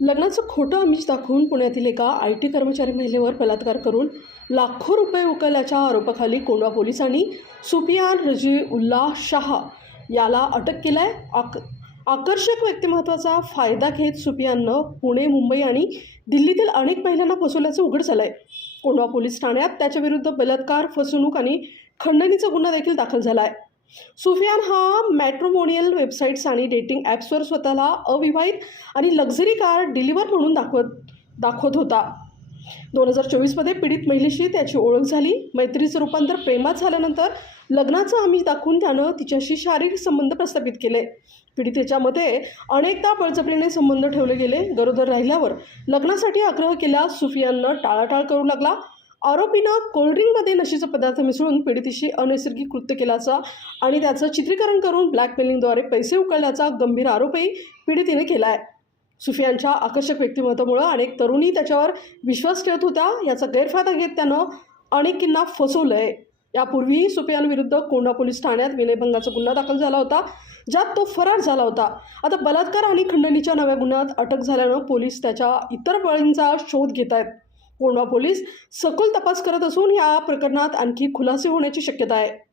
लग्नाचं खोटं आमिष दाखवून पुण्यातील एका आय टी कर्मचारी महिलेवर बलात्कार करून लाखो रुपये उकळल्याच्या आरोपाखाली कोंडवा पोलिसांनी सुफियान रजी उल्ला शाह याला अटक केलं आहे आक आकर्षक व्यक्तिमत्वाचा फायदा घेत सुफियाननं पुणे मुंबई आणि दिल्लीतील अनेक महिलांना फसवल्याचं उघड झालं आहे कोंडवा पोलीस ठाण्यात त्याच्याविरुद्ध बलात्कार फसवणूक आणि खंडणीचा गुन्हा देखील दाखल झाला आहे सुफियान हा मॅट्रोमोनियल वेबसाईट्स आणि डेटिंग ॲप्सवर स्वतःला अविवाहित आणि लक्झरी कार डिलिव्हर म्हणून दाखवत दाखवत होता. दोन हजार चोवीसमध्ये पीडित महिलेशी त्याची ओळख झाली. मैत्रीचं रूपांतर प्रेमात झाल्यानंतर लग्नाचं आम्ही दाखवून त्यानं तिच्याशी शारीरिक संबंध प्रस्थापित केले. पीडितेच्या मते अनेकदा बळजबरीने संबंध ठेवले गेले. गरोदर राहिल्यावर लग्नासाठी आग्रह केल्यास सुफियाननं टाळाटाळ करू लागला. आरोपीनं कोल्ड्रिंकमध्ये नशेचा पदार्थ मिसळून पीडितेशी अनैसर्गिक कृत्य केल्याचा आणि त्याचं चित्रीकरण करून ब्लॅकमेलिंगद्वारे पैसे उकळल्याचा गंभीर आरोपही पीडितीने केला आहे सुफियांच्या आकर्षक व्यक्तिमत्वामुळं अनेक तरुणी त्याच्यावर विश्वास ठेवत होत्या याचा गैरफायदा घेत त्यानं अनेकींना फसवलं आहे यापूर्वीही सुफियानविरुद्ध कोंढा पोलीस ठाण्यात विनयभंगाचा गुन्हा दाखल झाला होता ज्यात तो फरार झाला होता. आता बलात्कार आणि खंडणीच्या नव्या गुन्ह्यात अटक झाल्यानं पोलीस त्याच्या इतर बळींचा शोध घेत आहेत कोंढवा पोलीस सखोल तपास करत असून या प्रकरणात आणखी खुलासे होण्याची शक्यता आहे.